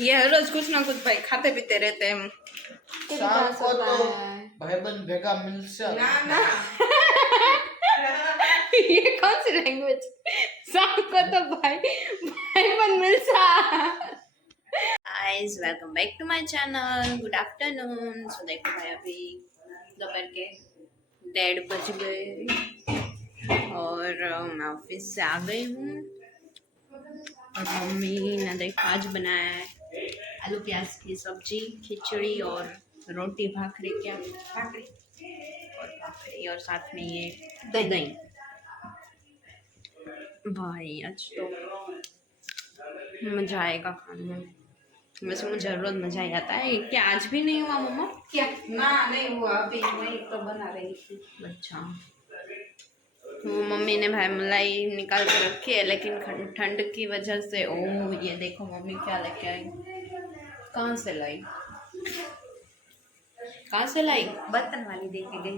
ये हर रोज कुछ ना कुछ भाई खाते पीते रहते हैं। शाम को तो भाईबंद भेगा मिलसे ना ना ये कौन सी लैंग्वेज? शाम को तो भाई भाईबंद मिलता। Guys welcome back to my channel. Good afternoon. So देखो भाई अभी दोपहर के 1:30 बज गए और मैं ऑफिस से आ गई हूँ और मम्मी ने देखो आज बनाया है आलू प्याज की सब्जी, खिचड़ी और रोटी भाखरी। क्या भाखरी और साथ में ये दही। भाई आज तो मजा आएगा खाने में। वैसे मुझे रोज मजा ही आता है। क्या आज भी नहीं हुआ मम्मा? क्या ना नहीं हुआ, अभी वही तो बना रही थी। अच्छा, वो मम्मी ने भाई मलाई निकाल के रखी है, लेकिन ठंड की वजह से ओ ये देखो मम्मी क्या लेके आई। कहाँ से लाई? कहाँ से लाई? बर्तन वाली देके गई।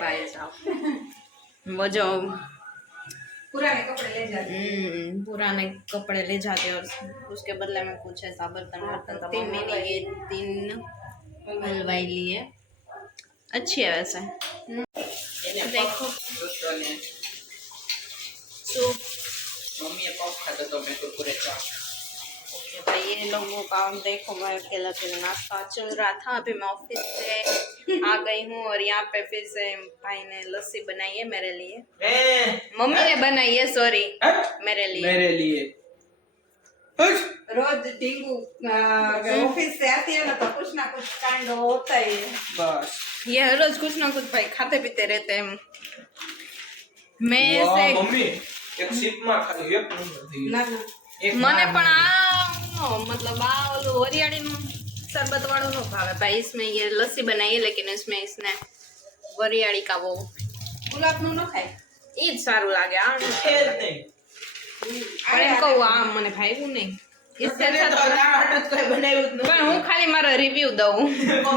भाई साहब वो जो पुराने कपड़े ले जाते, पुराने कपड़े ले जाते और उसके बदले में कुछ ऐसा बर्तन वर्तन। तो मम्मी ने ये 3 हलवाई लिए। अच्छी है वैसे। देखो तो मम्मी पॉप खाता तो मैं कुरकुरे चाट। ओके भाई, ये लोगों का देखो मैं अकेला अकेला नाश्ता चल रहा था। अभी मैं ऑफिस से आ गई हूँ और यहाँ पे फिर से भाई ने लस्सी बनाई है मेरे लिए। मम्मी ने बनाई है, सॉरी, मेरे लिए। रोज टिंगू ऑफिस से आती है ना तो कुछ ना कुछ कांड होता ही है। बस ये हर रोज कुछ ना कुछ भाई खाते पीते रहते हैं। मैं से मम्मी एक सिप में खाली एक नंबर થઈ ના ના મને પણ આ मतलब આ ઓલું વરિયાળીનું शरबत वालों नो भावे भाई। इसमें ये लस्सी बनाई है, लेकिन इसमें इसने वरियाड़ी का वो गुलाब નું न खाय ई ज सारू लागे। आ ખેલ નહીં પણ એમ કહું આ મને ભાવ્યું નહીં। इससे अच्छा तो આટત કઈ બનાવ્યું જ પણ હું ખાલી મારો રિવ્યુ દઉં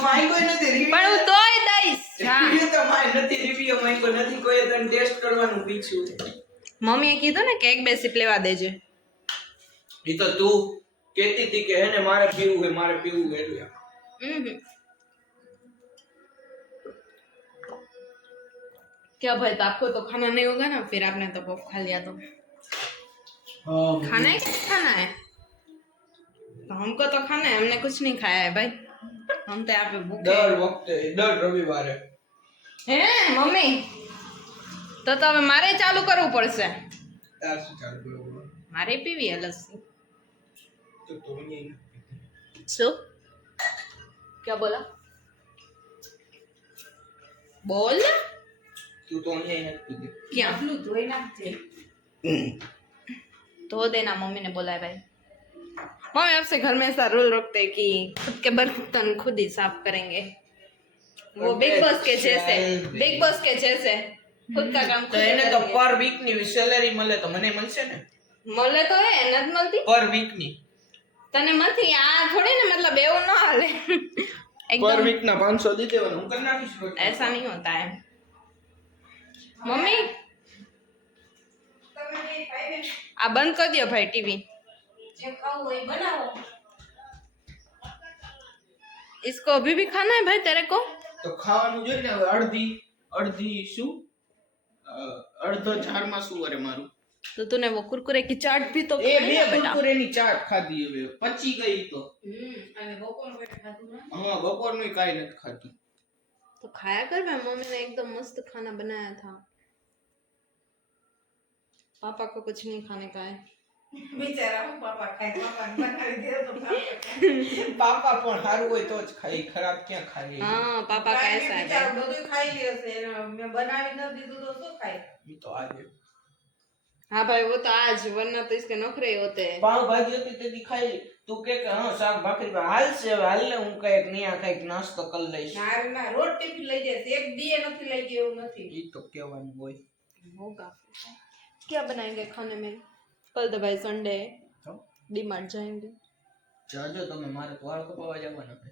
માઈ કોઈ નથી પણ હું તોય દઈશ। રિવ્યુ તો માઈ નથી રિવ્યુ માઈ કોઈ નથી કોઈ તને ટેસ્ટ કરવાનું પૂછ્યું મમ્મીએ કીધું ને કે 1-2 સિપ લેવા દેજે। ઈ તો તું કહેતી હતી કે હે ને મારે પીવું હે એટલે क्या भाई, तो आपको तो खाना नहीं होगा ना? फिर आपने तो पॉप खा लिया तो खाना है? क्या खाना है? तो हमको तो खाना है, हमने कुछ नहीं खाया है भाई। हम तो यहाँ पे भूखे दर वक्त दर रविवारे हैं। मम्मी तो હવે મારે ચાલુ કરવું પડશે। તાર શું ચાલુ કરવું મારે પીવી है लस्सी। તો તો નહીં શું? क्या बोला? बोल। તું તો નહીં નથી क्या धो देना, मम्मी ने बोला है भाई। मम्मी आपसे घर में ऐसा रूल रखते हैं कि खुद के बर्तन खुद ही साफ करेंगे। वो बिग बॉस के जैसे खुद का काम તો એને તો પર વીક ની સેલેરી મળે તો મને મળશે ને મળે તો હે નથી મળતી પર વીક ની તને મળતી આ થોડી ને, मतलब એવું ન હાલે। પર एकदम વીક ના 500 દી દેવાનું હું કરી નાખીશ ऐसा नहीं होता है मम्मी। आ बंद कर दियो भाई टीवी। इसको अभी भी खाना है भाई तेरे को? તો ખાવાનું જોઈએ ને અડધી શું અડધો ઝાડમાં શું વરે મારું तो तूने वो कुरकुरे की चाट भी तो એ खाई બે ना बेटा। કુરકુરેની ચાટ ખાધી હવે પચી ગઈ તો હા બપોરનું કાઈ નથી ખાતું तो खाया कर भाई, मम्मी ने एकदम मस्त खाना बनाया था। पापा को कुछ नहीं खाने का है बेचारा। पापा खाए, पापा बनावी दे तो પાપા પણ સારું હોય તો જ ખાઈ ખરાબ ક્યાં ખાઈ हाँ पापा का ऐसा है भाई। બધું ખાઈ લે છે મેં બનાવી ન દીધું તો શું ખાય ઈ તો આજે हाँ भाई वो तो आज, वरना तो इसके नखरे ही होते हैं। પાવ ભાજી હતી તે ખાઈ તું કે હા શાક ભાખરી હાલ છે હાલ ને હું કઈક નિયા કઈક નાસ્તો કરી લઈશ ના ના રોજ ટિફિન લઈ જાય એક દીએ નથી લઈ ગયો એવું નથી ઈ તો કહેવાનું હોય होगा। क्या बनाएंगे खाने में? कल तो भाई संडे है, તો डीमार्ट जाएंगे। જાજો તમે મારે તો વાળ કપાવા જવાના છે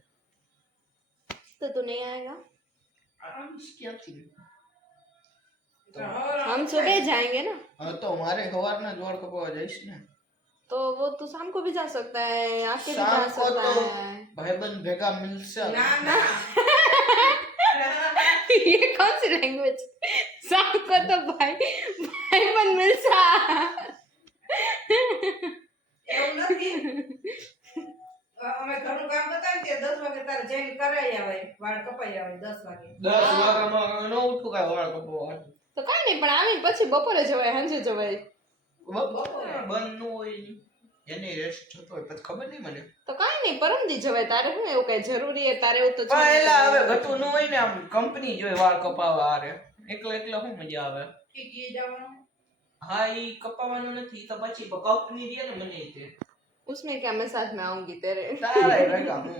तो तू नहीं आएगा? આરામ ક્યાંથી हम सुबह जाएंगे ना। હા તો મારે સવારના જ વાળ કપાવા જઈશ ને तो वो तू शाम को भी जा सकता है, आके भी जा शाम को सकता तो है। भाईबंद भेगा मिलसे ના ના ये कौन सी लैंग्वेज? शाम को तो भाई बन मिलता। એવું નથી અમે ઘરનું કામ બતાવીએ ને 10 વાગે તારે જઈને કરાઈ આવે વાળ કપાઈ આવે 10 વાગે 10 વાગ્યામાં ન ઉઠું કાંઈ વાળ કપાવવા. તો કઈ નહીં, પણ આવીને પછી બપોરે જવાય, સાંજે જવાય. બપોરે બંધ ન હોય ને. એને રેસ્ટ થતો હોય પછી ખબર નહીં મને. તો કઈ નહીં, પરમદી જવાય. તારે શું એવું કઈ જરૂરી હે? તારે એવું તો છે પણ નહીં. એલા હવે ઘટું ન હોય ને, આમ કંપની જોઈ વાળ કપાવવા આરે. એકલા એકલા શું મજા આવે? ઠીક જવાનું હા ઈ કપાવવાનું નથી, ઈ તો પછી કંપની દે ને મને ઈ તે. उसमें क्या, मैं साथ में आऊंगी तेरे. તારે ભેગા હું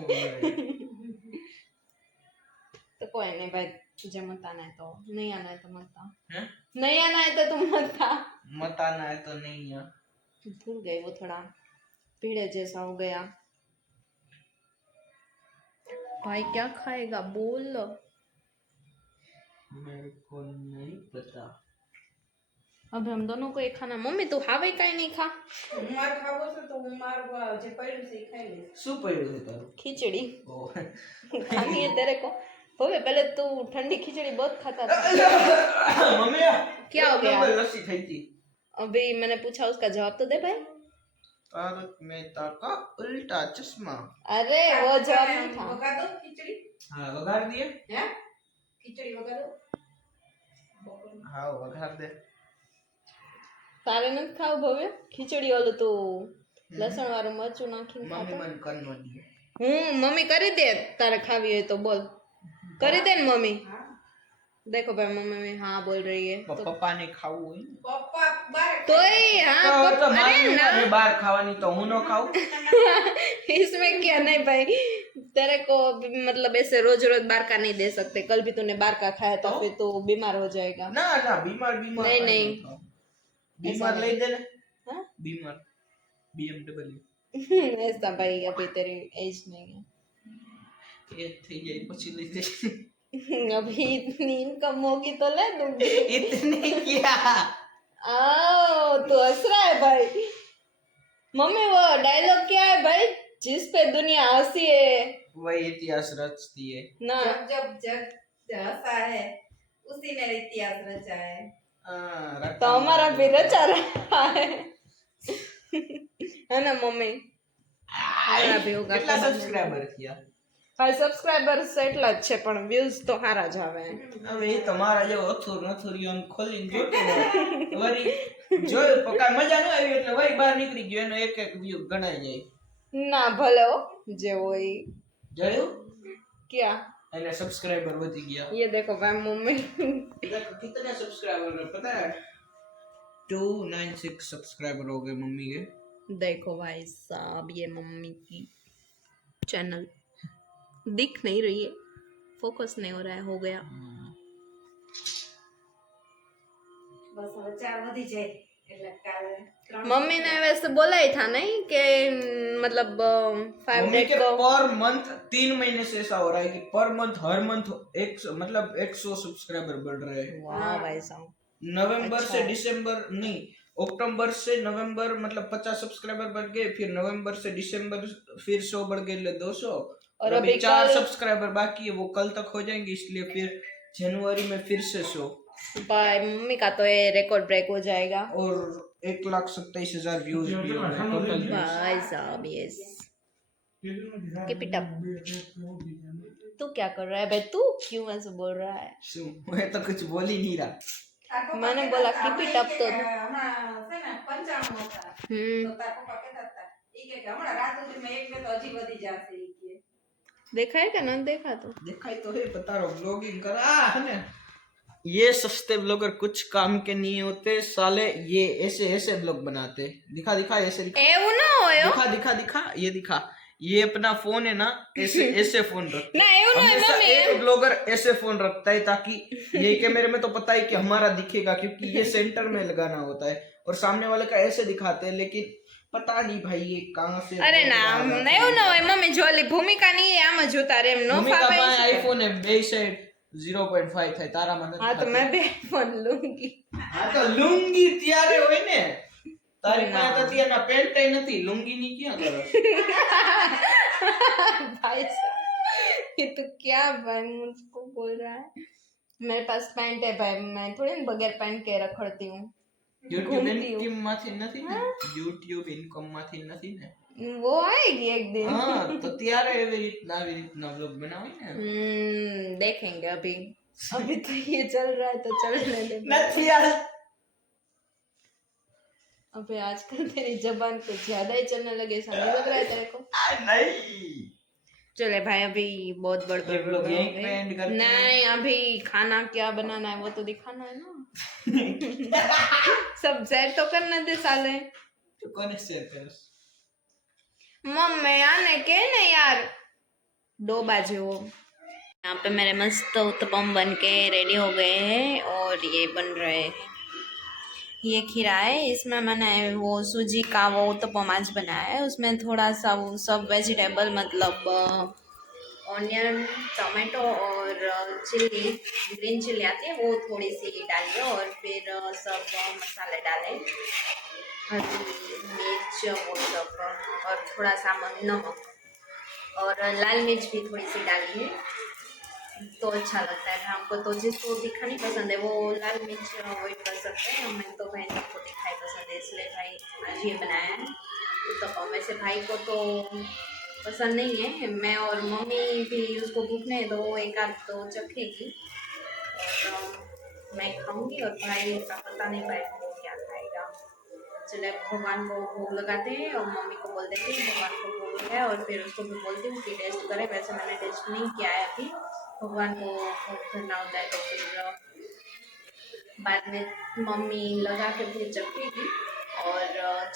तो कोई नहीं भाई, तुझे मत आना है तो नहीं आना है तो मत आ. हैं? नहीं आना है तो तुम मत आ. મતાના હે તો નહીં યાર. भूल गई, वो थोड़ा पीड़े जैसा हो गया. भाई क्या खाएगा बोल. मेरे को नहीं पता. अब हम दोनों को एक खाना. मम्मी तू हावे कहीं नहीं खा. હું માર ખાવો છે તો હું મારું જે પડ્યું છે એ ખાઈ લઈશ શું પડ્યું છે તારું? खिचड़ी ઓહ. खानी है तेरे को. भव्य पहले तू ठंडी खिचड़ी बहुत खाता था. મમ્મી क्या हो गया? લસ્સી થઈ હતી. अभी मैंने पूछा, उसका जवाब तो दे भाई. તારક મહેતા કા ઉલ્ટા ચશ્મા. अरे वो जवाब नहीं था. વગા દો ખીચડી હા વઘાર દે. હે ખીચડી વગા દો હા વઘાર દે. તારે નથી ખાવ ભવ્ય ખીચડી? ઓલું તું લસણ વાળું મરચું નાખીને મમ્મી ખાતો. મને કર નો દે. હું મમ્મી કરી દે, તારે ખાવી હોય તો બોલ. કરી દે ને મમ્મી. હા देखो भाई मम्मी हाँ बोल रही है तो પપ્પાને ખાવું હોય ને. પપ્પા બાર तो ही हाँ તો अरे મારી ना, ઉંમરે બહાર ખાવાની તો હું ન ખાઉં. इसमें क्या नहीं भाई. तेरे को मतलब ऐसे रोज रोज बाहर का नहीं दे सकते. कल भी तूने बाहर का खाया तो फिर तू बीमार हो जाएगा. ના ના બીમાર બીમાર નહીં, નહીં. ખાવ. બીમાર લઈ દે ને. हाँ? બીમાર BMW ऐसा भाई अभी तेरी एज नहीं है. એ થઈ જાય પછી લઈ દે. अभी इतनी इनकम होगी तो ले दूंगी. इतने क्या? आओ तू हंस रहा है भाई. मम्मी वो डायलॉग क्या है भाई, जिस पे दुनिया हंसी है वही इतिहास रचती है. ना. जब जब जग हंसा है उसी ने इतिहास रचा है हाँ, तो हमारा भी रचा रहा है ना मम्मी. हमारा भी होगा. કેટલા સબસ્ક્રાઇબર થયા? ભાઈ સબસ્ક્રાઇબર્સ એટલા જ છે પણ વ્યૂઝ તો સારા જ આવે. હવે એ તમારા જેવો અથુર નથુરી આમ ખોલીને જોતું હોય. વળી જોયું પણ કાંઈ મજા ન આવી એટલે વળી બહાર નીકળી ગયો, એનો એક એક વ્યૂ ગણાઈ જાય. ના ભલે હો જે હોય. જોયું? क्या એને સબસ્ક્રાઇબર વધી ગયા. ये देखो भाई मम्मी. देखो कितने सब्सक्राइबर है पता है? 296 सब्सक्राइबर हो गए मम्मी के. देखो भाई साहब ये मम्मी की चैनल दिख नहीं रही है, फोकस नहीं हो रहा है. हो गया. बस હવે 4 વધી જાય એટલે કાલે 3 मम्मी ने वैसे बोला ही था नहीं कि मतलब 5 मम्मी डेट के को. पर मंथ 3 महीने से ऐसा हो रहा है कि पर मंथ हर मंथ मतलब 100 सब्सक्राइबर बढ़ रहे हैं. वाह भाई साहब. नवंबर अच्छा. से दिसंबर नहीं, अक्टूबर से नवंबर मतलब 50 सब्सक्राइबर बढ़ गए, फिर नवंबर से दिसंबर फिर 100 बढ़ गए, 200. और अभी अभी 4 कल सब्सक्राइबर बाकी है, वो कल तक हो जाएंगे, इसलिए फिर जनवरी में फिर से 100 भाई मम्मी का तो ये रिकॉर्ड ब्रेक हो जाएगा. और 1,27,000 व्यूज भी हो गए टोटल. भाई साहब यस. Keep it up. तू क्या कर रहा है भाई? तू क्यों ऐसे बोल रहा है? मैं तो कुछ बोल ही नहीं रहा. તાર પપ્પા मैंने કહેતા बोला હતા, keep it હમણાં up ઈ તો. કે હમણાં છે ને 95 હતા તો તાર પપ્પા કહેતા હતા ઈ કે હમણાં રાત સુધીમાં એક બે તો હજી વધી જશે ઈ કે देखा है क्या? ना देखा तो. दिखाई तो है, बता रहा हूँ ब्लॉगिंग करा है ना. ये सस्ते ब्लॉगर कुछ काम के नहीं होते साले, ये ऐसे ऐसे ब्लॉग बनाते. दिखा दिखा ऐसे दिखा એવું ના હોય હો. दिखा दिखा दिखा ये दिखा. ये अपना फोन है ना, ऐसे ऐसे फोन रखता ના એવું ના હોય हमेशा મમ્મી. एक ब्लॉगर ऐसे फोन रखता है ताकि ये कैमरे में तो पता है कि हमारा दिखेगा, क्योंकि ये सेंटर में लगाना होता है और सामने वाले का ऐसे दिखाते हैं, लेकिन पता नहीं भाई ये कहाँ से. અરે ના એવું ના હોય મમ્મી. જો ઓલી ભૂમિકા ની આમ જ ઉતારે એમ નો भूमिका ફાવે. पाए आईफोन है, बे साइड 0.5 થાય તારા મને हाँ तो मैं भी फोन लूंगी. હા તો લુંગી ત્યારે હોય ને. તારી ના. પાસે તો એના પેન્ટ નથી, લુંગી ની ક્યાં કરો? भाई साहब ये तो क्या भाई मुझको बोल रहा है मेरे पास पैंट है भाई मैं थोड़ी ना बगैर पैंट के रखड़ती हूँ YouTube घूमती हूँ ઇન્કમ માંથી નથી ને? YouTube ઇન્કમ માંથી નથી ને? वो आएगी एक दिन હા, તો ત્યારે એવી રીતના વ્લોગ બનાવી ને. देखेंगे अभी अभी तो ये चल रहा है तो चलने दे નથી યાર. अबे आजकल तेरी जबान पे ज्यादा ही चलने लगे ऐसा नहीं लग रहा है तेरे को આ નહીં. चले भाई अभी बहुत ये बड़बड़ लोग हो यहीं गई। पे end करते हैं। नहीं अभी खाना क्या बनाना है वो तो दिखाना है ना सब सेट तो करने दे साले તો કોને શેર કરસ? मम्मी आने के नहीं यार 2 बजे हो यहाँ पे मेरे मस्त उत्तपम बन के रेडी हो गए हैं और ये बन रहे हैं ये खीरा है इसमें मैंने वो सूजी का वो उत्तपम आज बनाया है उसमें थोड़ा सा वो सब वेजिटेबल मतलब ऑनियन टमाटो और चिल्ली ग्रीन चिल्ली आती है वो थोड़ी सी डालिए और फिर सब मसाले डालें हल्दी मिर्च वो सब और थोड़ा सा नमक और लाल मिर्च भी थोड़ी सी डाली है तो अच्छा लगता है हमको तो जिसको तीखा नहीं पसंद है वो लाल मिर्च अवॉइड कर सकते हैं मैं तो बहन को तीखा ही पसंद है इसलिए भाई आज ये बनाया है तो वैसे भाई को तो पसंद नहीं है मैं और मम्मी भी उसको भूख नहीं है तो वो एक आध तो चखेगी और मैं खाऊंगी और भाई का पता नहीं भाई को क्या खाएगा चले भगवान को भोग लगाते हैं और मम्मी को बोल देते हैं भगवान को भोग लगाए और फिर उसको भी बोलती हूँ कि टेस्ट करे वैसे मैंने टेस्ट नहीं किया है अभी भगवान को भोग करना होता है तो फिर बाद में मम्मी लगा के फिर चखेगी और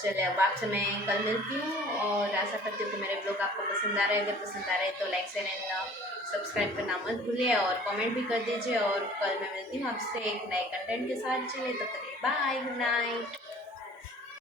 चले अब आपसे मैं कल मिलती हूँ और आशा करती हूँ कि मेरे ब्लॉग आपको पसंद आ रहे हैं अगर पसंद आ रहे हैं तो लाइक शेयर एंड सब्सक्राइब करना मत भूलिए और कमेंट भी कर दीजिए और कल मैं मिलती हूँ आपसे एक नए कंटेंट के साथ चलिए तब तक बाय गुड नाइट